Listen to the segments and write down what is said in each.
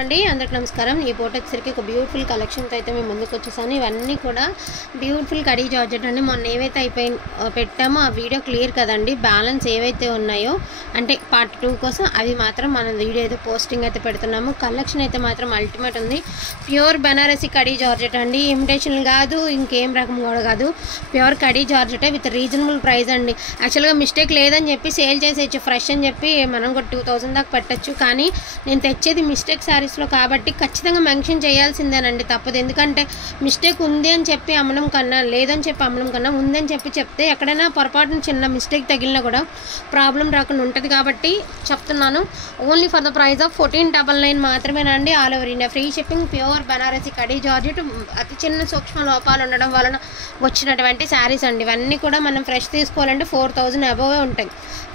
అండి అందరికి నమస్కారం। ఈ ఫోటో వచ్చేసరికి ఒక బ్యూటిఫుల్ కలెక్షన్తో అయితే మేము ముందుకు వచ్చేసాను। ఇవన్నీ కూడా బ్యూటిఫుల్ కడీ జార్జెట్ అండి। మొన్న ఏవైతే పెట్టామో ఆ వీడియో క్లియర్ కదండి। బ్యాలెన్స్ ఏవైతే ఉన్నాయో అంటే పార్ట్ 2 కోసం అవి మాత్రం మనం వీడియో అయితే పోస్టింగ్ అయితే పెడుతున్నాము। కలెక్షన్ అయితే మాత్రం అల్టిమేట్ ఉంది। ప్యూర్ బనారసి కడీ జార్జెట్ అండి, ఇమిటేషన్ కాదు, ఇంకేం రకం కూడా కాదు, ప్యూర్ కడీ జార్జెటే విత్ రీజనబుల్ ప్రైస్ అండి। యాక్చువల్గా మిస్టేక్ లేదని చెప్పి సేల్ చేసేయచ్చు, ఫ్రెష్ అని చెప్పి మనం కూడా 2000 దాకా పెట్టచ్చు, కానీ నేను తెచ్చేది మిస్టేక్ శారీస్లో కాబట్టి ఖచ్చితంగా మెన్షన్ చేయాల్సిందేనండి, తప్పదు। ఎందుకంటే మిస్టేక్ ఉంది అని చెప్పి అమ్మడం కన్నా, లేదని చెప్పి అమ్మడం కన్నా ఉందని చెప్పి చెప్తే ఎక్కడైనా పొరపాటున చిన్న మిస్టేక్ తగిలినా కూడా ప్రాబ్లం రాకుండా ఉంటుంది కాబట్టి చెప్తున్నాను। Only for the price of 1499 మాత్రమేనండి। All over India free shipping, pure Banarasi కడీ జార్జెట్, అతి చిన్న సూక్ష్మ లోపాలు ఉండడం వలన వచ్చినటువంటి శారీస్ అండి। ఇవన్నీ కూడా మనం ఫ్రెష్ తీసుకోవాలంటే 4000 అబోవే ఉంటాయి,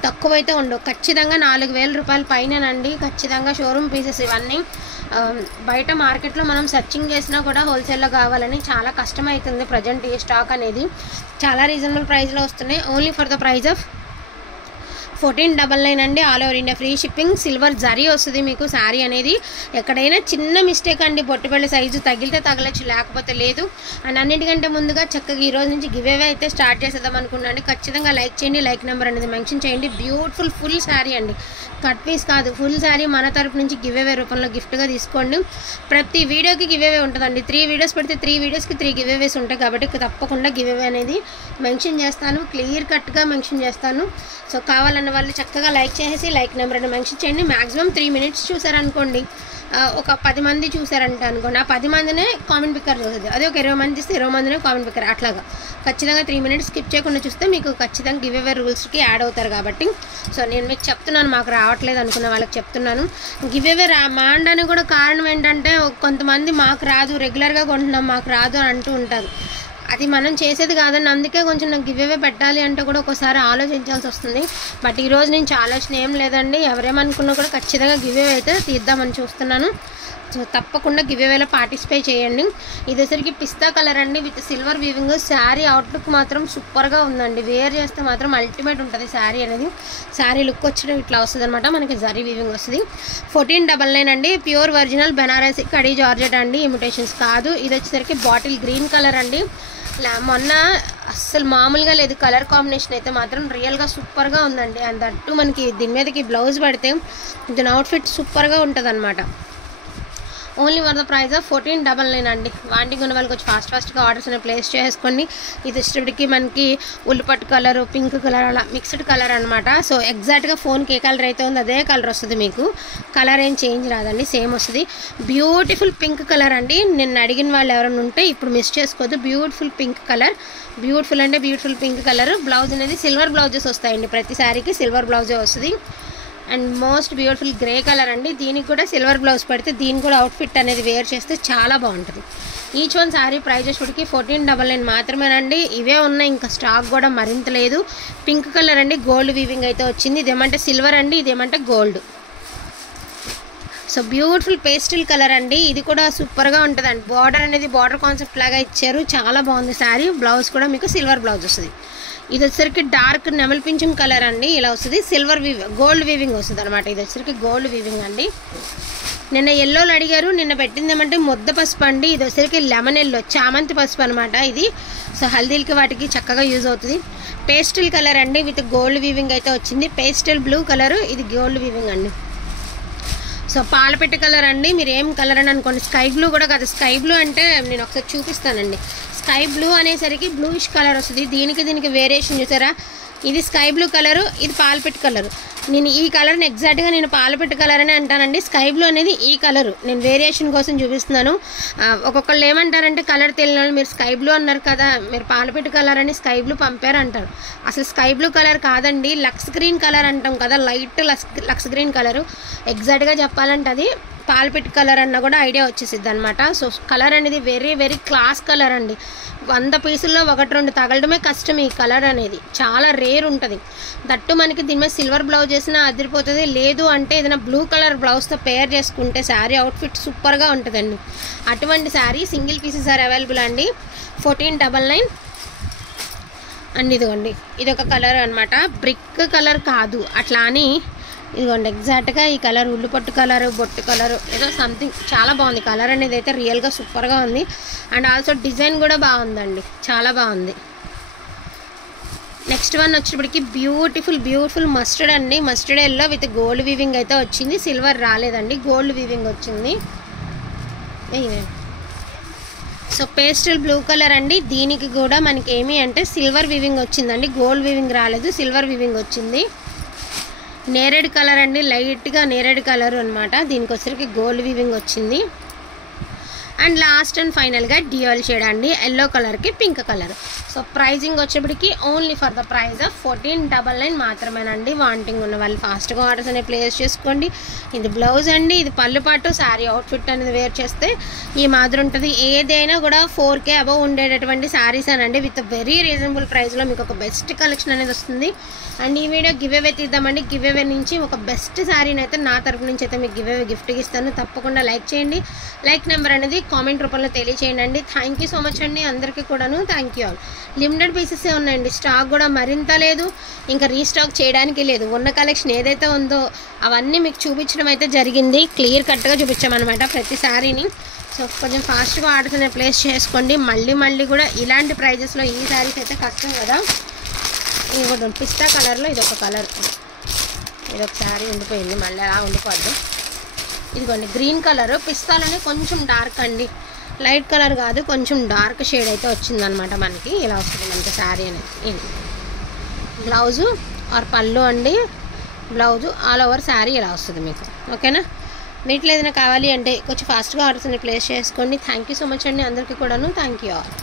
తక్కువైతే ఉండవు। ఖచ్చితంగా 4000 రూపాయల పైనేనండి, ఖచ్చితంగా షోరూమ్ పీసెస్ ఇవన్నీ। బయట మార్కెట్లో మనం సర్చింగ్ చేసినా కూడా హోల్సేల్లో కావాలని చాలా కష్టమవుతుంది ప్రజెంట్ ఈ స్టాక్ అనేది। చాలా రీజనబుల్ ప్రైస్లో వస్తున్నాయి, only for the price of 1499 అండి। All over India free shipping, silver zari వస్తుంది మీకు శారీ అనేది। ఎక్కడైనా చిన్న మిస్టేక్ అండి, బొట్టుబెళ్ళ సైజు తగిలితే తగలచ్చు, లేకపోతే లేదు। అండ్ అన్నిటికంటే ముందుగా చక్కగా ఈ రోజు నుంచి గివ్ అవే అయితే స్టార్ట్ చేసేద్దాం అనుకున్నాను। ఖచ్చితంగా లైక్ చేయండి, లైక్ నెంబర్ అనేది మెన్షన్ చేయండి। బ్యూటిఫుల్ ఫుల్ శారీ అండి, కట్ పీస్ కాదు, ఫుల్ శారీ మన తరపు నుంచి గివ్ అవే రూపంలో గిఫ్ట్గా తీసుకోండి। ప్రతి వీడియోకి గివ్ అవే ఉంటుందండి, 3 వీడియోస్ పెడితే 3 వీడియోస్కి 3 గివ్ అవేస్ ఉంటాయి కాబట్టి తప్పకుండా గివ్ అవే అనేది మెన్షన్ చేస్తాను, క్లియర్ కట్గా మెన్షన్ చేస్తాను। సో కావాలన్న వాళ్ళు చక్కగా లైక్ చేసేసి లైక్ నెంబర్ అని మెన్షన్ చేయండి। మ్యాక్సిమం 3 మినిట్స్ చూసారనుకోండి, ఒక 10 మంది చూసారంటే అనుకోండి, ఆ 10 మందినే కామెంట్ పిక్కర్ చూస్తుంది, అదే ఒక 20 మంది చూస్తే 20 మందినే కామెంట్ పిక్కర్, అట్లాగా ఖచ్చితంగా 3 మినిట్స్ స్కిప్ చేయకుండా చూస్తే మీకు ఖచ్చితంగా గివ్ అవే రూల్స్కి యాడ్ అవుతారు కాబట్టి సో నేను మీకు చెప్తున్నాను, మాకు రావట్లేదు అనుకున్న వాళ్ళకి చెప్తున్నాను। గివ్ అవే మాండని కూడా కారణం ఏంటంటే కొంతమంది మాకు రాదు, రెగ్యులర్గా కొంటున్నాం మాకు రాదు అని అంటూ ఉంటారు, అది మనం చేసేది కాదండి। అందుకే కొంచెం నాకు గివ్ అవే పెట్టాలి అంటే కూడా ఒకసారి ఆలోచించాల్సి వస్తుంది। బట్ ఈరోజు నుంచి ఆలోచన ఏం లేదండి, ఎవరేమనుకున్నా కూడా ఖచ్చితంగా గివ్ అవే అయితే తీద్దామని చూస్తున్నాను। సో తప్పకుండా గివ్ అవేలో పార్టిసిపేట్ చేయండి। ఇది వచ్చరికి పిస్తా కలర్ అండి with silver weaving, sari outlook మాత్రం సూపర్గా ఉందండి, వేర్ చేస్తే మాత్రం అల్టిమేట్ ఉంటుంది శారీ అనేది। శారీ లుక్ వచ్చడం ఇట్లా వస్తుంది అనమాట, మనకి జరీ వీవింగ్ వస్తుంది। 1499 అండి, ప్యూర్ ఒరిజినల్ బనారసి కడీ జార్జెట్ అండి, ఇమిటేషన్స్ కాదు। ఇది వచ్చేసరికి బాటిల్ గ్రీన్ కలర్ అండి, మొన్న అస్సలు మామూలుగా లేదు కలర్ కాంబినేషన్ అయితే మాత్రం రియల్గా సూపర్గా ఉందండి। అండ్ దట్టు మనకి దీని మీదకి బ్లౌజ్ పడితే దీని అవుట్ఫిట్ సూపర్గా ఉంటుంది అనమాట। Only for the price of 1499 అండి। వాంటింగ్ ఉన్న వాళ్ళకి వచ్చి ఫాస్ట్గా ఆర్డర్స్ అనేవి ప్లేస్ చేసుకోండి। ఇది వచ్చేటప్పటికి మనకి ఉల్లిపట్టు కలర్, పింక్ కలర్, అలా మిక్స్డ్ కలర్ అనమాట। సో ఎగ్జాక్ట్గా ఫోన్కి ఏ కలర్ అయితే ఉందో అదే కలర్ వస్తుంది మీకు, కలర్ ఏం చేంజ్ రాదండి, సేమ్ వస్తుంది। బ్యూటిఫుల్ పింక్ కలర్ అండి, నిన్న అడిగిన వాళ్ళు ఎవరైనా ఉంటే ఇప్పుడు మిస్ చేసుకోవద్దు, బ్యూటిఫుల్ పింక్ కలర్, బ్యూటిఫుల్ అంటే బ్యూటిఫుల్ పింక్ కలర్। బ్లౌజ్ అనేది సిల్వర్ బ్లౌజెస్ వస్తాయండి, ప్రతి శారీకి సిల్వర్ బ్లౌజే వస్తుంది। And most beautiful grey colour అండి, దీనికి కూడా సిల్వర్ బ్లౌజ్ పడితే దీనికి కూడా అవుట్ఫిట్ అనేది వేర్ చేస్తే చాలా బాగుంటుంది। ఈచ్ వన్ శారీ ప్రైస్ వచ్చేటికి 1499 మాత్రమేనండి, ఇవే ఉన్నాయి, ఇంకా స్టాక్ కూడా మరింత లేదు। పింక్ కలర్ అండి, గోల్డ్ వీవింగ్ అయితే వచ్చింది, ఇదేమంటే సిల్వర్ అండి, ఇదేమంటే gold. So beautiful pastel colour అండి, ఇది కూడా సూపర్గా ఉంటుందండి, బార్డర్ అనేది బార్డర్ కాన్సెప్ట్ లాగా ఇచ్చారు, చాలా బాగుంది శారీ। బ్లౌజ్ కూడా మీకు సిల్వర్ బ్లౌజ్ వస్తుంది। ఇది వచ్చేసరికి డార్క్ నెమల్ పింఛం కలర్ అండి, ఇలా వస్తుంది, సిల్వర్ గోల్డ్ వీవింగ్ వస్తుంది అనమాట। ఇది వచ్చేసరికి గోల్డ్ వీవింగ్ అండి। నిన్న ఎల్లోలు అడిగారు, నిన్న పెట్టింది ఏమంటే ముద్ద పసుపు అండి, ఇది వచ్చేసరికి లెమన్ ఎల్లో, చామంతి పసుపు అనమాట ఇది। సో హల్దీలకి వాటికి చక్కగా యూజ్ అవుతుంది। పేస్టల్ కలర్ అండి విత్ గోల్డ్ వీవింగ్ అయితే వచ్చింది, పేస్టల్ బ్లూ కలర్, ఇది గోల్డ్ వీవింగ్ అండి। సో పాలపెట్ట కలర్ అండి, మీరు ఏం కలర్ అని అనుకోండి, స్కై బ్లూ కూడా కాదు, స్కై బ్లూ అంటే నేను ఒకసారి చూపిస్తానండి। స్కై బ్లూ అనేసరికి బ్లూయిష్ కలర్ వస్తుంది, దీనికి వేరియేషన్ చూసారా, ఇది స్కై బ్లూ కలరు, ఇది పాలపెట్ట కలరు। నేను ఈ కలర్ని ఎగ్జాక్ట్గా నేను పాలపెట్ట కలర్ అని అంటానండి, స్కై బ్లూ అనేది ఈ కలరు, నేను వేరియేషన్ కోసం చూపిస్తున్నాను। ఒక్కొక్కళ్ళు ఏమంటారంటే కలర్ తెలియని వాళ్ళు, మీరు స్కై బ్లూ అన్నారు కదా, మీరు పాలపెట్ట కలర్ అని స్కై బ్లూ పంపారు అంటారు, అసలు స్కై బ్లూ కలర్ కాదండి, లక్స్ గ్రీన్ కలర్ అంటాం కదా, లైట్ లక్స్ గ్రీన్ కలరు, ఎగ్జాక్ట్గా చెప్పాలంటే అది పాలపెట్ట కలర్ అన్న కూడా ఐడియా వచ్చేసిద్ది అనమాట। సో కలర్ అనేది వెరీ వెరీ క్లాస్ కలర్ అండి, 100 పీసుల్లో 1-2 తగలడమే కష్టం, ఈ కలర్ అనేది చాలా రేర్ ఉంటుంది। దట్టు మనకి దీని మీద సిల్వర్ బ్లౌజ్ వేసినా అదిరిపోతుంది, లేదు అంటే ఏదైనా బ్లూ కలర్ బ్లౌజ్తో పేర్ చేసుకుంటే శారీ అవుట్ఫిట్ సూపర్గా ఉంటుందండి। అటువంటి sari single pieces are available అండి, 1499 అండ్ ఇదిగోండి, ఇది ఒక కలర్ అనమాట, బ్రిక్ కలర్ కాదు, అట్లా అని ఇదిగోండి ఎగ్జాక్ట్గా ఈ కలర్ ఉల్లిపొట్టు కలరు బొట్టు కలరు ఏదో సంథింగ్ చాలా బాగుంది. కలర్ అనేది అయితే రియల్గా సూపర్గా ఉంది. అండ్ ఆల్సో డిజైన్ కూడా బాగుందండి, చాలా బాగుంది. నెక్స్ట్ వన్ వచ్చేటప్పటికి బ్యూటిఫుల్ మస్టర్డ్ అండి. Mustard yellow with gold weaving అయితే వచ్చింది. సిల్వర్ రాలేదండి, గోల్డ్ వీవింగ్ వచ్చింది. సో పేస్టల్ బ్లూ కలర్ అండి. దీనికి కూడా మనకి ఏమి అంటే సిల్వర్ వీవింగ్ వచ్చిందండి, గోల్డ్ వీవింగ్ రాలేదు, సిల్వర్ వీవింగ్ వచ్చింది. నేరేడ్ కలర్ అండి, లైట్గా నేరేడ్ కలర్ అనమాట. దీనికి వచ్చరికి గోల్డ్ వీవింగ్ వచ్చింది. అండ్ లాస్ట్ అండ్ ఫైనల్గా డ్యూయల్ షేడ్ అండి, ఎల్లో కలర్కి పింక్ కలర్. సో ప్రైజింగ్ వచ్చేప్పటికి only for the price of 1499 మాత్రమేనండి. వాంటింగ్ ఉన్న వాళ్ళు ఫాస్ట్గా ఆర్డర్స్ అనేవి ప్లేస్ చేసుకోండి. ఇది బ్లౌజ్ అండి, ఇది పళ్ళు పాటు శారీ అవుట్ఫిట్ అనేది వేర్ చేస్తే ఈ మాదిరి ఉంటుంది. ఏదైనా కూడా 4K అబవ్ ఉండేటటువంటి శారీస్ అనండి విత్ వెరీ రీజనబుల్ ప్రైస్లో మీకు ఒక బెస్ట్ కలెక్షన్ అనేది వస్తుంది. అండ్ ఈ వీడియో గివ్ అవే తీద్దామండి. గివ్ అవే నుంచి ఒక బెస్ట్ శారీని అయితే నా తరపు నుంచి అయితే మీకు గివ్ అవే గిఫ్ట్గా ఇస్తాను. తప్పకుండా లైక్ చేయండి. లైక్ నెంబర్ అనేది కామెంట్ రూపంలో తెలియచేయండి అండి. థ్యాంక్ యూ సో మచ్ అండి అందరికీ కూడాను. Thank you all. Limited pieces ఉన్నాయండి, స్టాక్ కూడా మరింత లేదు, ఇంకా రీస్టాక్ చేయడానికి లేదు. ఉన్న కలెక్షన్ ఏదైతే ఉందో అవన్నీ మీకు చూపించడం అయితే జరిగింది. క్లియర్ కట్గా చూపించామన్నమాట ప్రతి శారీని. సో కొంచెం ఫాస్ట్గా ఆర్డర్స్ అనేది ప్లేస్ చేసుకోండి. మళ్ళీ కూడా ఇలాంటి ప్రైజెస్లో ఈ శారీస్ అయితే కష్టం కదా. ఇంకోటి పిస్తా కలర్లో ఇదొక కలర్, ఇదొక శారీ ఉండిపోయింది, మళ్ళీ అలా ఉండిపోద్దు. ఇదిగోండి గ్రీన్ కలర్, పిస్తాలోనే కొంచెం డార్క్ అండి, లైట్ కలర్ కాదు, కొంచెం డార్క్ షేడ్ అయితే వచ్చిందనమాట. మనకి ఇలా వస్తుంది మనకి శారీ అనేది. ఇది బ్లౌజు ఆర్ పళ్ళు అండి, బ్లౌజు ఆల్ ఓవర్ శారీ ఇలా వస్తుంది మీకు. ఓకేనా, వీటిలో ఏదైనా కావాలి అంటే కొంచెం ఫాస్ట్గా ఆర్డర్స్ ప్లేస్ చేసుకోండి. థ్యాంక్ యూ సో మచ్ అండి అందరికీ కూడాను. Thank you all.